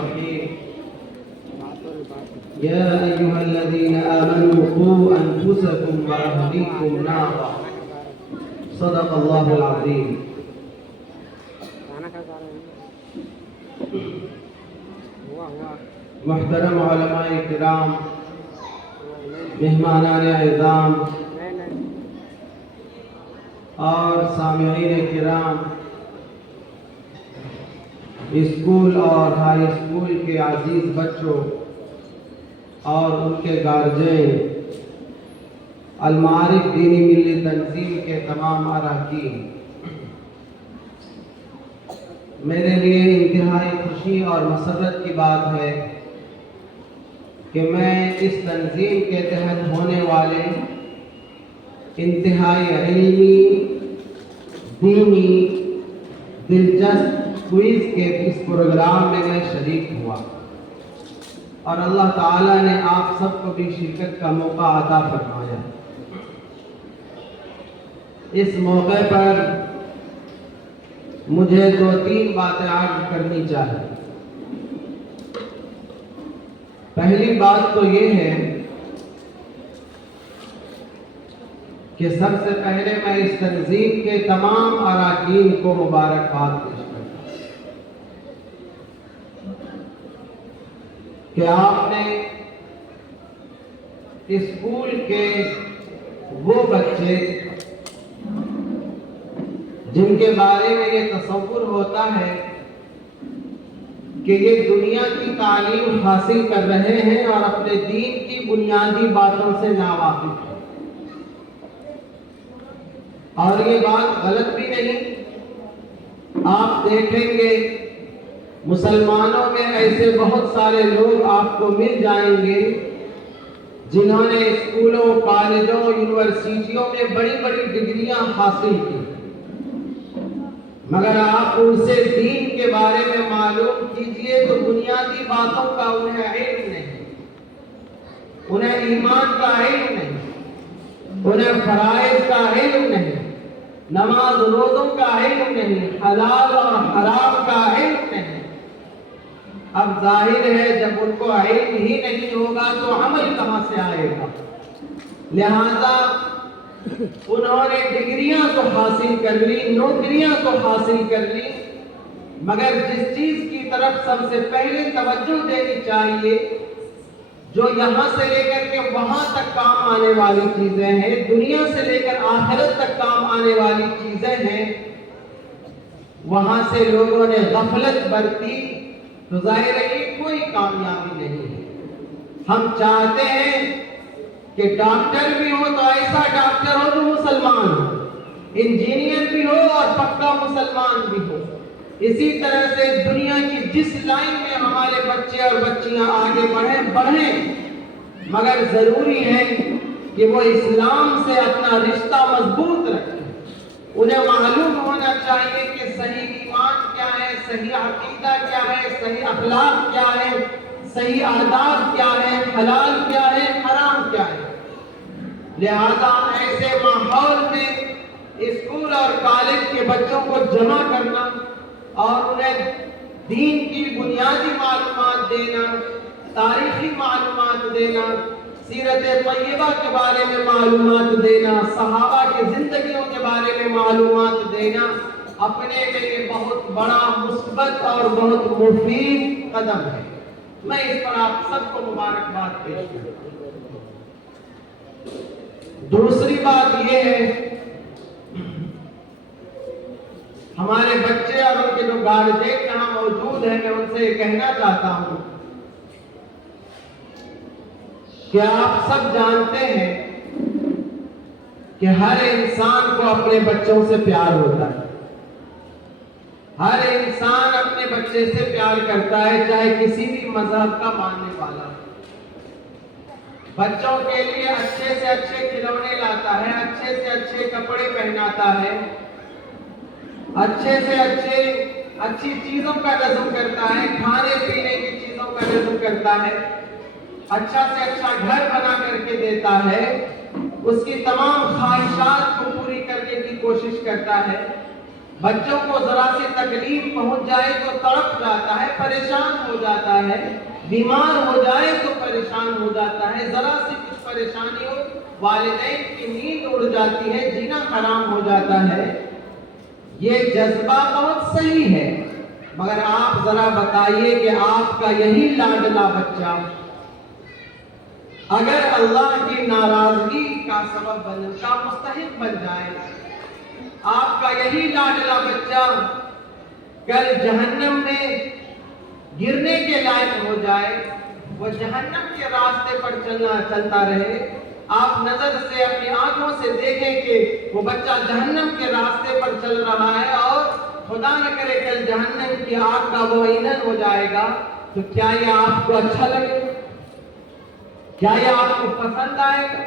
الرحيم يا أيها الذين آمنوا قوا أنفسكم وأهليكم نارا صدق الله العظيم. محترم علماء کرام، مہمانان اعظام اور سامعین کرام، اسکول اور ہائی اسکول کے عزیز بچوں اور ان کے گارجین، المعارف دینی ملی تنظیم کے تمام اراکین، میرے لیے انتہائی خوشی اور مسرت کی بات ہے کہ میں اس تنظیم کے تحت ہونے والے انتہائی علمی، دینی، دلچسپ کوئز کے اس پروگرام میں شریک ہوا اور اللہ تعالیٰ نے آپ سب کو بھی شرکت کا موقع عطا فرمایا۔ اس موقع پر مجھے 2-3 باتیں عرض کرنی چاہیے۔ پہلی بات تو یہ ہے کہ سب سے پہلے میں اس تنظیم کے تمام اراکین کو مبارکباد پیش کرتا ہوں کہ آپ نے اسکول کے وہ بچے جن کے بارے میں یہ تصور ہوتا ہے کہ یہ دنیا کی تعلیم حاصل کر رہے ہیں اور اپنے دین کی بنیادی باتوں سے ناواقف ہیں، اور یہ بات غلط بھی نہیں۔ آپ دیکھیں گے مسلمانوں میں ایسے بہت سارے لوگ آپ کو مل جائیں گے جنہوں نے اسکولوں، کالجوں، یونیورسٹیوں میں بڑی بڑی ڈگریاں حاصل کی، مگر آپ ان سے دین کے بارے میں معلوم کیجئے تو بنیادی باتوں کا انہیں علم نہیں، انہیں ایمان کا علم نہیں، انہیں فرائض کا علم نہیں، نماز روزوں کا علم نہیں، حلال اور حرام کا علم نہیں۔ اب ظاہر ہے جب ان کو علم ہی نہیں ہوگا تو عمل کہاں سے آئے گا؟ لہذا انہوں نے ڈگریاں تو حاصل کر لی، نوکریاں تو حاصل کر لی، مگر جس چیز کی طرف سب سے پہلے توجہ دینی چاہیے، جو یہاں سے لے کر کے وہاں تک کام آنے والی چیزیں ہیں، دنیا سے لے کر آخرت تک کام آنے والی چیزیں ہیں، وہاں سے لوگوں نے غفلت برتی تو ظاہر ہے کہ کوئی کامیابی نہیں ہے۔ ہم چاہتے ہیں کہ ڈاکٹر بھی ہو تو ایسا ڈاکٹر ہو جو مسلمان ہو، انجینئر بھی ہو اور پکا مسلمان بھی ہو۔ اسی طرح سے دنیا کی جس لائن میں ہمارے بچے اور بچیاں آگے بڑھیں، مگر ضروری ہے کہ وہ اسلام سے اپنا رشتہ مضبوط رکھیں۔ انہیں معلوم ہونا چاہیے کہ صحیح ایمان کیا ہے، صحیح عقیدہ کیا ہے، صحیح اخلاق کیا ہے، صحیح آداب کیا ہے، حلال کیا ہے، حرام کیا ہے۔ لہذا ایسے ماحول میں اسکول اور کالج کے بچوں کو جمع کرنا اور انہیں دین کی بنیادی معلومات دینا، تاریخی معلومات دینا، سیرت طیبہ کے بارے میں معلومات دینا، صحابہ کی زندگیوں کے بارے میں معلومات دینا، اپنے میں یہ بہت بڑا مثبت اور بہت مفید قدم ہے۔ میں اس پر آپ سب کو مبارکباد پیش کرتا ہوں۔ دوسری بات یہ ہے، ہمارے بچے اور ان کے جو گارجین یہاں موجود ہیں، میں ان سے یہ کہنا چاہتا ہوں کہ آپ سب جانتے ہیں کہ ہر انسان کو اپنے بچوں سے پیار ہوتا ہے، ہر انسان اپنے بچے سے پیار کرتا ہے، چاہے کسی بھی مذہب کا ماننے والا ہو۔ بچوں کے لیے اچھے سے اچھے کھلونے لاتا ہے، اچھے سے اچھے کپڑے پہناتا ہے، اچھے سے اچھی چیزوں کا نظم کرتا ہے، کھانے پینے کی چیزوں کا نظم کرتا ہے، اچھا سے اچھا گھر بنا کر کے دیتا ہے، اس کی تمام خواہشات کو پوری کرنے کی کوشش کرتا ہے۔ بچوں کو ذرا سی تکلیف پہنچ جائے تو تڑپ جاتا ہے، پریشان ہو جاتا ہے، بیمار ہو جائے تو پریشان ہو جاتا ہے، ذرا سی کچھ پریشانی ہو والدین کی نیند اڑ جاتی ہے، جینا حرام ہو جاتا ہے۔ یہ جذبہ بہت صحیح ہے، مگر آپ ذرا بتائیے کہ آپ کا یہی لاڈلا بچہ اگر اللہ کی ناراضگی کا سبب کا مستحق بن جائے، آپ کا یہی لاڈلا بچہ کل جہنم میں گرنے کے لائق ہو جائے، وہ جہنم کے راستے پر چلتا رہے، آپ نظر سے اپنی آنکھوں سے دیکھیں کہ وہ بچہ جہنم کے راستے پر چل رہا ہے اور خدا نہ کرے کل جہنم کی آگ کا وہ ایندھن ہو جائے گا، تو کیا یہ آپ کو اچھا لگے؟ کیا یہ آپ کو پسند آئے گا؟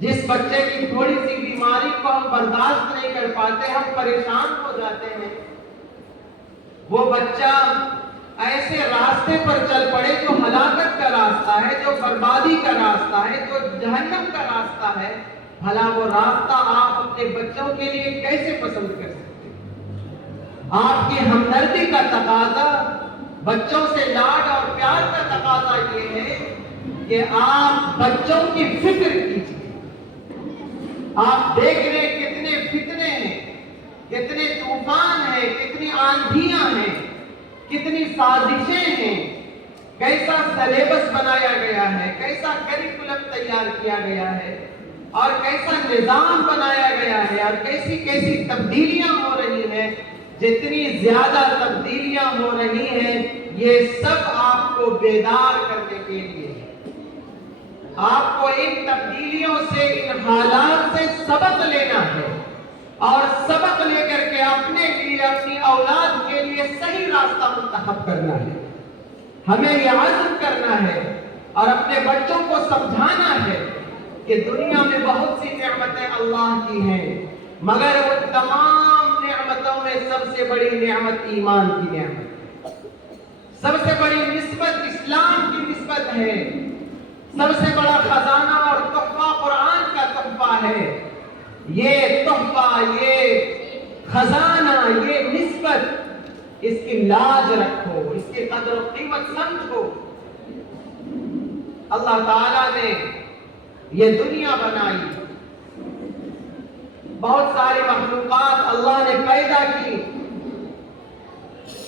جس بچے کی تھوڑی سی بیماری کو ہم برداشت نہیں کر پاتے، ہم پریشان ہو جاتے ہیں، وہ بچہ ایسے راستے پر چل پڑے جو ہلاکت کا راستہ ہے، جو بربادی کا راستہ ہے، جو جہنم کا راستہ ہے، بھلا وہ راستہ آپ اپنے بچوں کے لیے کیسے پسند کر سکتے ہیں؟ آپ کی ہمدردی کا تقاضا، بچوں سے لاڈ اور پیار کا تقاضا یہ ہے کہ آپ بچوں کی فکر کیجیے۔ آپ دیکھ رہے کتنے فتنے ہیں، کتنے طوفان ہیں، کتنی آندھیاں ہیں، کتنی سازشیں ہیں، کیسا سلیبس بنایا گیا ہے، کیسا کریکولم تیار کیا گیا ہے، اور کیسا نظام بنایا گیا ہے، اور کیسی کیسی تبدیلیاں ہو رہی ہیں۔ جتنی زیادہ تبدیلیاں ہو رہی ہیں، یہ سب آپ کو بیدار کرنے کے لیے ہے۔ آپ کو ان تبدیلیوں سے، ان حالات سے سبق لینا ہے، اور سبق لے کر کے اپنے لیے، اپنی اولاد کے لیے صحیح راستہ منتخب کرنا ہے۔ ہمیں یہ عزم کرنا ہے اور اپنے بچوں کو سمجھانا ہے کہ دنیا میں بہت سی نعمتیں اللہ کی ہیں، مگر ان تمام نعمتوں میں سب سے بڑی نعمت ایمان کی نعمت ہے، سب سے بڑی نسبت اسلام کی نسبت ہے، سب سے بڑا خزانہ اور تحفہ قرآن کا تحفہ ہے۔ یہ تحفہ، یہ خزانہ، یہ نسبت، اس کی لاج رکھو، اس کی قدر و قیمت سمجھو۔ اللہ تعالیٰ نے یہ دنیا بنائی، بہت ساری مخلوقات اللہ نے پیدا کی،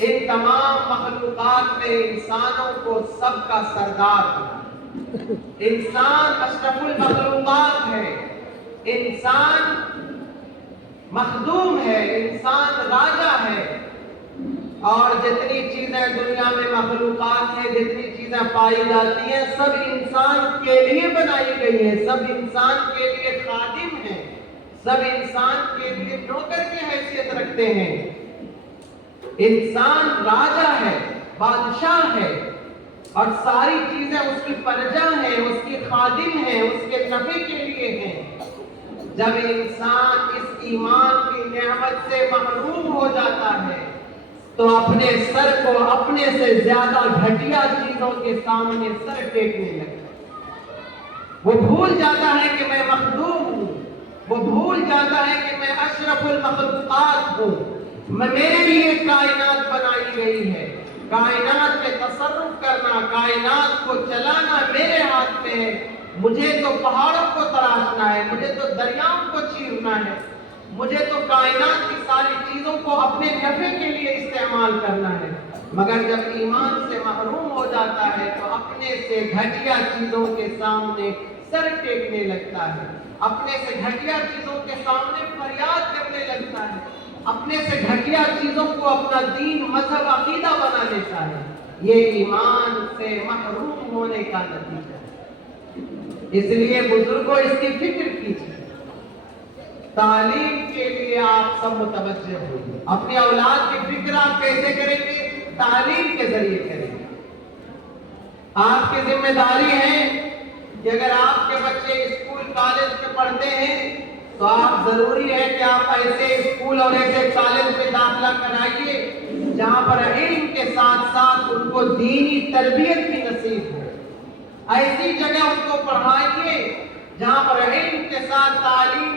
ان تمام مخلوقات میں انسانوں کو سب کا سردار بنا۔ انسان اشرف المخلوقات ہے، انسان مخدوم ہے، انسان راجہ ہے، اور جتنی چیزیں دنیا میں مخلوقات ہیں، جتنی چیزیں پائی جاتی ہیں، سب انسان کے لیے بنائی گئی ہیں، سب انسان کے لیے خادم ہیں، سب انسان کے لیے نوکر کی حیثیت رکھتے ہیں۔ انسان راجہ ہے، بادشاہ ہے، اور ساری چیزیں اس کی پرجا ہیں، اس کی خادم ہیں، اس کے نفع کے لیے ہیں۔ جب انسان اس ایمان کی نعمت سے محروم ہو جاتا ہے تو اپنے سر کو اپنے سے زیادہ گھٹیا چیزوں کے سامنے سر ٹیکنے لگتا ہے۔ وہ بھول جاتا ہے کہ میں مخدوم ہوں، وہ بھول جاتا ہے کہ میں اشرف المخلوقات ہوں، میرے لیے کائنات بنائی گئی ہے، کائنات میں تصرف کرنا، کائنات کو چلانا میرے ہاتھ میں ہے۔ مجھے تو پہاڑوں کو تراشنا ہے، مجھے تو دریاؤں کو چیرنا ہے، مجھے تو کائنات کی ساری چیزوں کو اپنے نفع کے لیے استعمال کرنا ہے۔ مگر جب ایمان سے محروم ہو جاتا ہے تو اپنے سے گھٹیا چیزوں کے سامنے سر ٹیکنے لگتا ہے، اپنے سے گھٹیا چیزوں کے سامنے فریاد کرنے لگتا ہے، اپنے سے گھٹیا چیزوں کو اپنا دین، مذہب، عقیدہ بنا لیتا ہے۔ یہ ایمان سے محروم ہونے کا نتیجہ ہے۔ اس لیے بزرگوں اس کی فکر کیجیے، تعلیم کے لیے آپ سب متوجہ ہوئے۔ اپنی اولاد کی فکر آپ کیسے کریں گے؟ تعلیم کے ذریعے کریں گے۔ آپ کی ذمہ داری ہے کہ اگر آپ کے بچے اسکول کالج میں پڑھتے ہیں تو آپ ضروری ہے کہ آپ ایسے اسکول اور ایسے کالج میں داخلہ کرائیے جہاں پر علم کے ساتھ ساتھ ان کو دینی تربیت بھی نصیب ہو۔ ایسی جگہ ان کو پڑھائیے جہاں پر علم کے ساتھ، تعلیم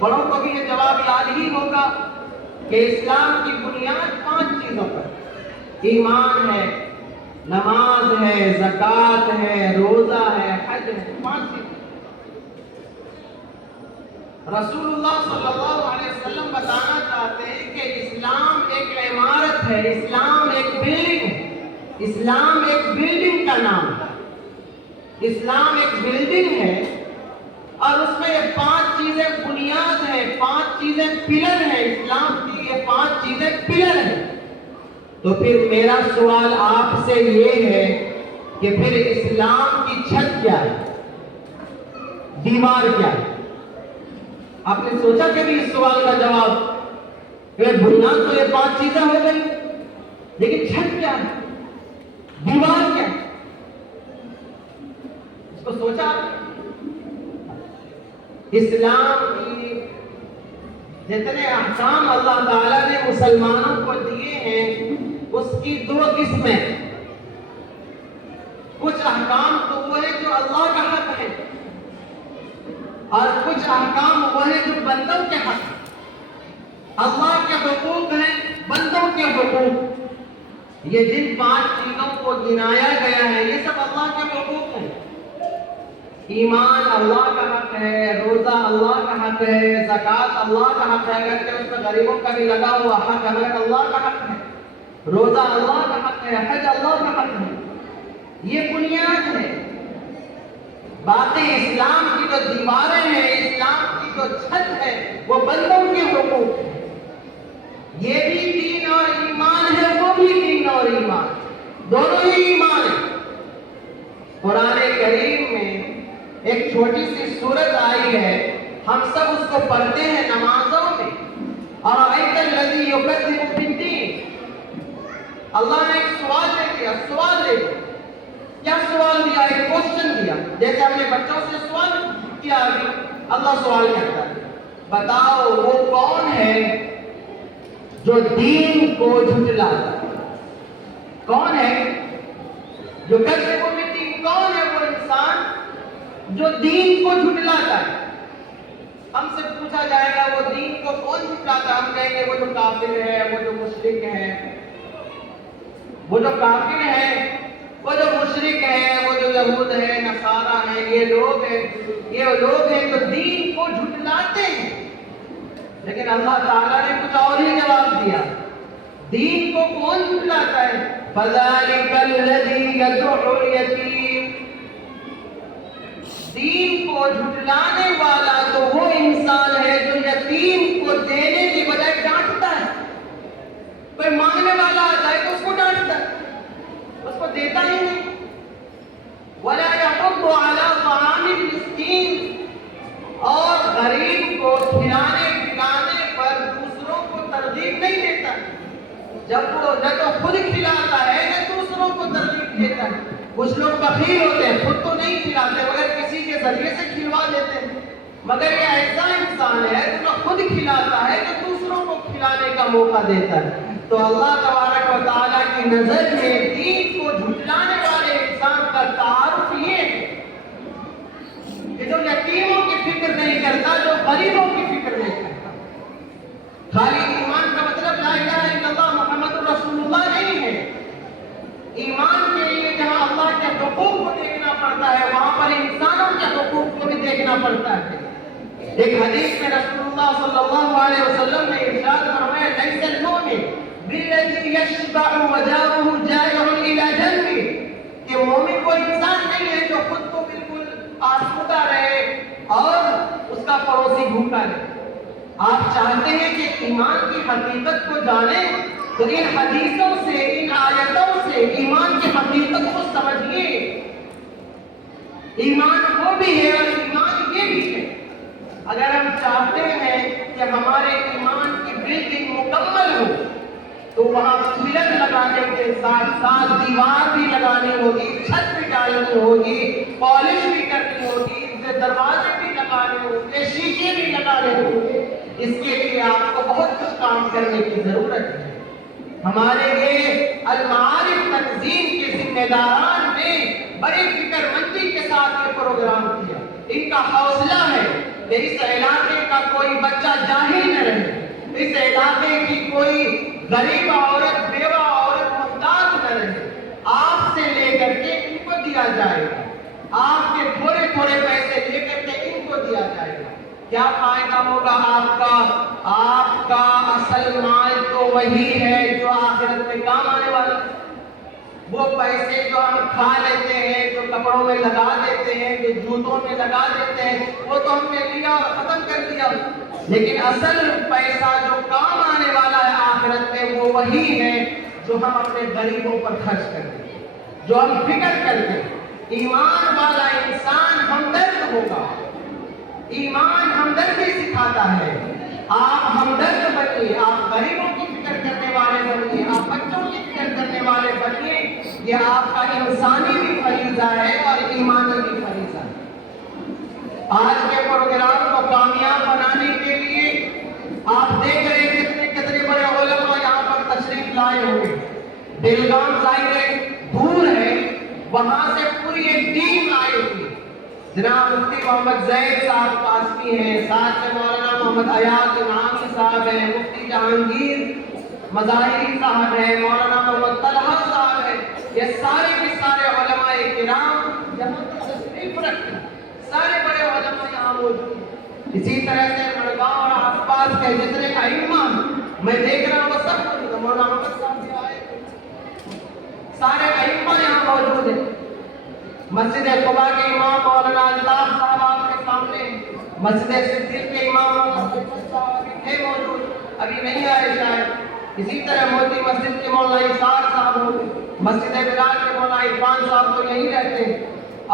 بڑوں کو بھی یہ جواب یاد ہی ہوگا کہ اسلام کی بنیاد 5 چیزوں پر ایمان ہے، نماز ہے، زکوٰۃ ہے، روزہ ہے، حج ہے، 5 چیزیں۔ رسول اللہ صلی اللہ علیہ وسلم بتانا چاہتے ہیں کہ اسلام ایک عمارت ہے، اسلام ایک بلڈنگ ہے، اسلام ایک بلڈنگ کا نام ہے، اسلام ایک بلڈنگ ہے اور اس میں یہ 5 چیزیں بنیاد ہیں، 5 چیزیں پلر ہیں، اسلام کی یہ 5 چیزیں پلر ہیں۔ تو پھر میرا سوال آپ سے یہ ہے کہ پھر اسلام کی چھت کیا ہے، دیوار کیا ہے؟ آپ نے سوچا کہ بھی اس سوال کا جواب کہ بنیاد تو یہ 5 چیزیں ہو گئی، لیکن چھت کیا ہے، دیوار کیا ہے؟ اس کو سوچا آپ نے؟ اسلام کی جتنے احکام اللہ تعالیٰ نے مسلمانوں کو دیے ہیں اس کی 2 قسمیں، کچھ احکام تو وہ ہیں جو اللہ کا حق ہے اور کچھ احکام وہ ہیں جو بندوں کے حق ہیں۔ اللہ کے حقوق ہیں، بندوں کے حقوق، یہ جن 5 چیزوں کو گنایا گیا ہے یہ سب اللہ کے حقوق ہیں۔ ایمان اللہ کا حق ہے، روزہ اللہ کا حق ہے، زکوٰۃ اللہ کا حق ہے، اگر کہ اس میں غریبوں کا بھی لگا ہوا حق ہے مگر اللہ کا حق ہے، روزہ اللہ کا حق ہے، حج اللہ کا حق ہے، یہ بنیاد ہے۔ باقی اسلام کی جو دیواریں ہیں، اسلام کی جو چھت ہے وہ بندوں کے حقوق ہے۔ یہ بھی دین اور ایمان ہے، وہ بھی دین اور ایمان، دونوں ہی ایمان ہیں۔ قرآن کریم میں ایک چھوٹی سی سورت آئی ہے، ہم سب اس کو پڑھتے ہیں نمازوں میں، اَرَأَيْتَ الَّذِي يُكَذِّبُ بِالدِّينِ۔ اللہ نے ایک سوال دے دیا، کیا سوال دیا؟ ایک کوشچن دیا، جیسے ہم نے بچوں سے سوال کیا، اللہ سوال کرتا ہے، بتاؤ وہ کون ہے جو دین کو جھٹلاتا ہے؟ کون ہے جو کذب بالدین؟ کون ہے وہ انسان جو دین کو جھٹلاتا ہے؟ ہم سے پوچھا جائے گا وہ دین کو کون جھٹلاتا ہے، ہم کہیں گے وہ جو کافر ہے، وہ جو مشرک ہے، وہ جو کافر ہے، وہ جو مشرک ہے، وہ جو یہود ہے، نصارہ ہے، یہ لوگ ہیں جو دین کو جھٹلاتے ہیں۔ لیکن اللہ تعالیٰ نے کچھ اور ہی جواب دیا، دین کو کون جھٹلاتا ہے؟ فَذَلِكَ الَّذِي يَدُعُّ الْيَتِيمَ۔ دین کو جھٹلانے والا تو وہ انسان ہے جو یتیم کو دینے کی بجائے ڈانٹتا ہے۔ کوئی مانگنے والا آ جائے تو اس کو ڈانٹتا ہے، اس کو دیتا ہی نہیں۔ وَلَا يَحُضُّ عَلَىٰ طَعَامِ الْمِسْكِينِ، اور غریب کو کھلانے پلانے پر دوسروں کو ترغیب نہیں دیتا، جب وہ نہ تو خود کھلاتا ہے نہ دوسروں کو ترغیب دیتا ہے۔ کچھ لوگ بخیل ہوتے ہیں، خود تو نہیں کھلاتے مگر کسی کے ذریعے سے کھلوا دیتے ہیں، مگر یہ ایسا انسان ہے جو نہ خود کھلاتا ہے نہ دوسروں کو کھلانے کا موقع دیتا ہے۔ تو اللہ تبارک و تعالیٰ کی نظر میں دین کو جھٹلانے والے انسان کا تعارف یہ ہے کہ جو یتیموں کی فکر نہیں کرتا، جو غریبوں کی فکر نہیں کرتا۔ خالی ایمان کا مطلب لا الہ الا اللہ محمد رسول اللہ نہیں ہے۔ ایمان کے لیے جہاں اللہ کے حقوق کو دیکھنا پڑتا ہے وہاں پر انسانوں کے حقوق کو بھی دیکھنا پڑتا ہے۔ ایک حدیث میں رسول اللہ صلی اللہ علیہ وسلم نے ارشاد فرمایا، لیس المؤمن بالذی یشبع وجارہ جائع الی جنبہ، کہ مومن وہ انسان نہیں ہے جو خود کو بالکل آسودہ رہے اور اس کا پڑوسی بھوکا رہے۔ آپ چاہتے ہیں کہ ایمان کی حقیقت کو جانیں تو ان حدیثوں سے، ان آیتوں سے ایمان کی حقیقت کو سمجھیے۔ ایمان وہ بھی ہے اور ایمان یہ بھی ہے۔ اگر ہم چاہتے ہیں کہ ہمارے ایمان کی بلڈنگ مکمل ہو تو وہاں پلر لگانے کے ساتھ ساتھ دیوار بھی لگانی ہوگی، چھت بھی ڈالنی ہوگی، پالش بھی کرنی ہوگی، دروازے بھی لگانے ہوں گے، شیشے بھی لگانے ہوں گے۔ اس کے لیے آپ کو بہت کچھ کام کرنے کی ضرورت ہے۔ ہمارے یہ المعارف تنظیم کے ذمہ داران نے بڑی فکر مندی کے ساتھ یہ پروگرام کیا۔ ان کا حوصلہ ہے، کہ اس علاقے کا کوئی بچہ جاہل نہ رہے، اس علاقے کی کوئی غریب عورت، بیوہ عورت محتاج نہ رہے۔ آپ سے لے کر کے ان کو دیا جائے گا، آپ کے تھوڑے تھوڑے پیسے لے کر کے ان کو دیا جائے گا۔ کیا فائدہ ہوگا آپ کا؟ آپ کا اصل مال تو وہی ہے جو آخرت میں کام آنے والا ہے۔ وہ پیسے جو ہم کھا لیتے ہیں، جو کپڑوں میں لگا دیتے ہیں، جو جوتوں میں لگا دیتے ہیں، وہ تو ہم نے لیا اور ختم کر دیا، لیکن اصل پیسہ جو کام آنے والا ہے آخرت میں وہ وہی ہے جو ہم اپنے غریبوں پر خرچ کرتے ہیں، جو ہم فکر کرتے ہیں۔ ایمان والا انسان ہمدرد ہوگا، ایمان ہمدردی سکھاتا ہے۔ آپ ہمدرد بنیے، آپ غریبوں کی فکر کرنے والے بنیے، آپ بچوں کی فکر کرنے والے بنیے۔ یہ آپ کا انسانی بھی فریضہ ہے اور ایمانی بھی فریضہ ہے۔ آج کے پروگرام کو کامیاب بنانے کے لیے آپ دیکھ رہے ہیں کتنے بڑے علماء یہاں پر تشریف لائے ہوئے۔ بیلگام ظاہر دور ہے، وہاں سے پوری ایک ٹیم آئی ہوئی۔ جناب مفتی محمد زید صاحب قاسمی ہیں، ساتھ میں مولانا محمد ایاز انعامی صاحب ہیں، مفتی جہانگیر مظاہری صاحب ہیں، مولانا محمد طلحہ صاحب ہیں۔ یہ سارے کے سارے علماء کرام یہاں پر تشریف رکھتے ہیں، سارے بڑے علماء یہاں موجود ہیں۔ اسی طرح سے مڑگاؤں اور آس پاس کے جتنے ائمہ میں دیکھ رہا ہوں وہ سب مولانا محمد صاحب بھی آئے، سارے ائمہ یہاں موجود ہیں۔ مسجد قباء کے امام مولانا الطاف صاحب آپ کے سامنے، مسجد صدیق کے امام صاحب تھے موجود، ابھی نہیں آئے شاید۔ اسی طرح موتی مسجد کے مولانا اسحاق صاحب ہوں، مسجد بلال کے مولانا عرفان صاحب تو یہیں رہتے ہیں،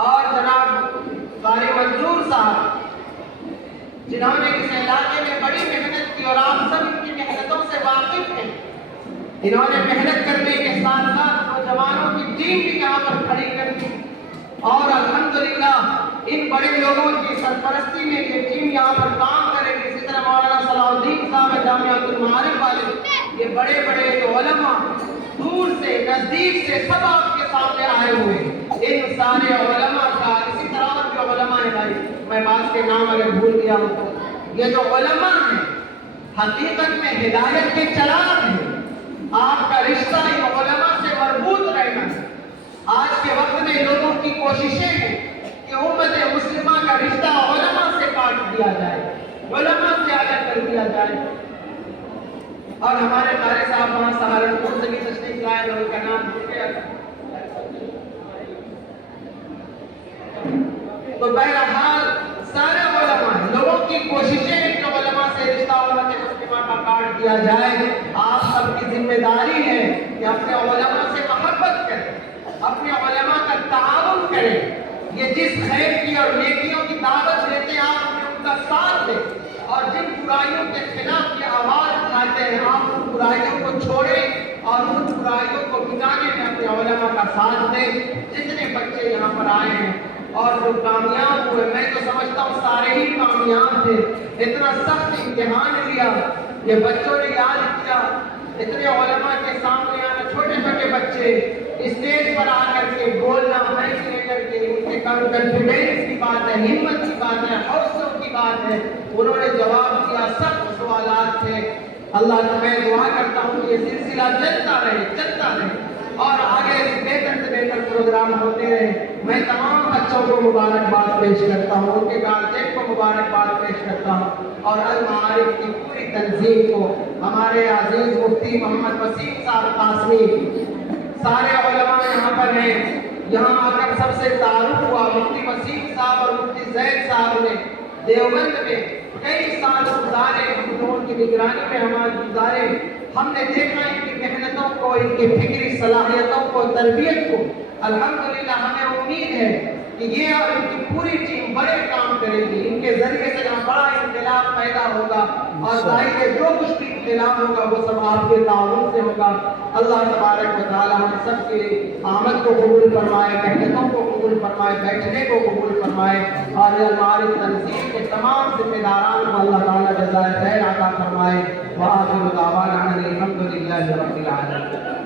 اور جناب قاری منظور صاحب جنہوں نے اس علاقے میں بڑی محنت کی، اور آپ سب ان کی محنتوں سے واقف ہیں۔ انہوں نے محنت کرنے کے ساتھ ساتھ نوجوانوں کی ٹیم بھی یہاں پر کھڑی کر دی، اور الحمدللہ ان بڑے لوگوں کی سرپرستی میں یہ ٹیم یہاں پر کام کرے گی۔ اسی طرح مولانا صلاح الدین صاحب جامعۃ المعارف والے، یہ بڑے بڑے علماء دور سے نزدیک سے سب آپ کے سامنے آئے ہوئے۔ ان سارے علماء کا، اسی طرح جو علماء ہیں بھائی، میں بعض کے نام اگر بھول گیا ہوں تو، یہ جو علماء ہیں حقیقت میں ہدایت کے چراغ ہیں۔ آپ کا رشتہ ان علماء سے مربوط رہنا ہے۔ آج کے وقت میں لوگوں کی کوششیں ہیں کہ امت مسلمہ کا رشتہ علماء سے کاٹ دیا جائے، علماء سے الگ کر دیا جائے۔ اور ہمارے قاری صاحب وہاں سہارنپور سے بھی تشریف لائے، ان کا نام بھول گیا۔ تو بہرحال سارے علماء، لوگوں کی کوششیں ہیں کہ علماء سے رشتہ امت مسلمہ کا کاٹ دیا جائے۔ آپ سب کی ذمہ داری ہے کہ اپنے علماء سے محبت کریں، اپنے علماء کا تعاون کریں۔ یہ جس خیر کی اور نیکیوں کی دعوت دیتے ہیں آپ ان کا ساتھ دیں، اور جن برائیوں کے خلاف یہ آواز اٹھاتے ہیں آپ ان برائیوں کو چھوڑیں اور ان برائیوں کو مٹانے میں اپنے علماء کا ساتھ دیں۔ جتنے بچے یہاں پر آئے ہیں اور جو کامیاب ہوئے، میں تو سمجھتا ہوں سارے ہی کامیاب تھے۔ اتنا سخت امتحان لیا، یہ بچوں نے یاد کیا، اتنے علماء کے سامنے آنا، چھوٹے چھوٹے بچے اسٹیج پر آ کر کے بولنا، مائک لے کر کے، ان کے کانفیڈنس کی بات ہے، ہمت کی بات ہے، حوصلوں کی بات ہے، انہوں نے جواب دیا۔ سخت سوالات تھے۔ اللہ سے میں دعا کرتا ہوں کہ یہ سلسلہ چلتا رہے اور آگے بہتر سے بہتر پروگرام ہوتے رہے۔ میں تمام بچوں کو مبارکباد پیش کرتا ہوں، ان کے گارجین کو مبارکباد پیش کرتا ہوں، اور المعارف کی پوری تنظیم کو، ہمارے عزیز مفتی محمد وسیم صاحب قاسمی، سارے علماء یہاں پر ہیں۔ یہاں آ کر سب سے تعارف ہوا، مفتی وسیم صاحب اور مفتی زید صاحب نے دیوبند میں کئی سال گزارے، ہم لوگوں کی نگرانی میں ہمارے گزارے۔ ہم نے دیکھا ان کی محنتوں کو، ان کی فکری صلاحیتوں کو، تربیت کو۔ الحمدللہ ہمیں امید ہے کہ یہ اور ان کی پوری ٹیم بڑے کام کرے گی۔ ان کے ذریعے سے یہاں بڑا انقلاب پیدا ہوگا، اور ظاہر ہے جو کچھ بھی انقلاب ہوگا وہ سب آپ کے تعاون سے ہوگا۔ اللہ تبارک و تعالی ہم سب کی آمد کو قبول فرمائے، محنتوں کو قبول فرمائے، بیٹھنے کو قبول فرمائے، اور المعارف تنظیم کے تمام ذمہ داران کو اللہ تعالیٰ جزائے خیر عطا فرمائے۔ وآخر دعوانا ان الحمد للہ رب العالمین۔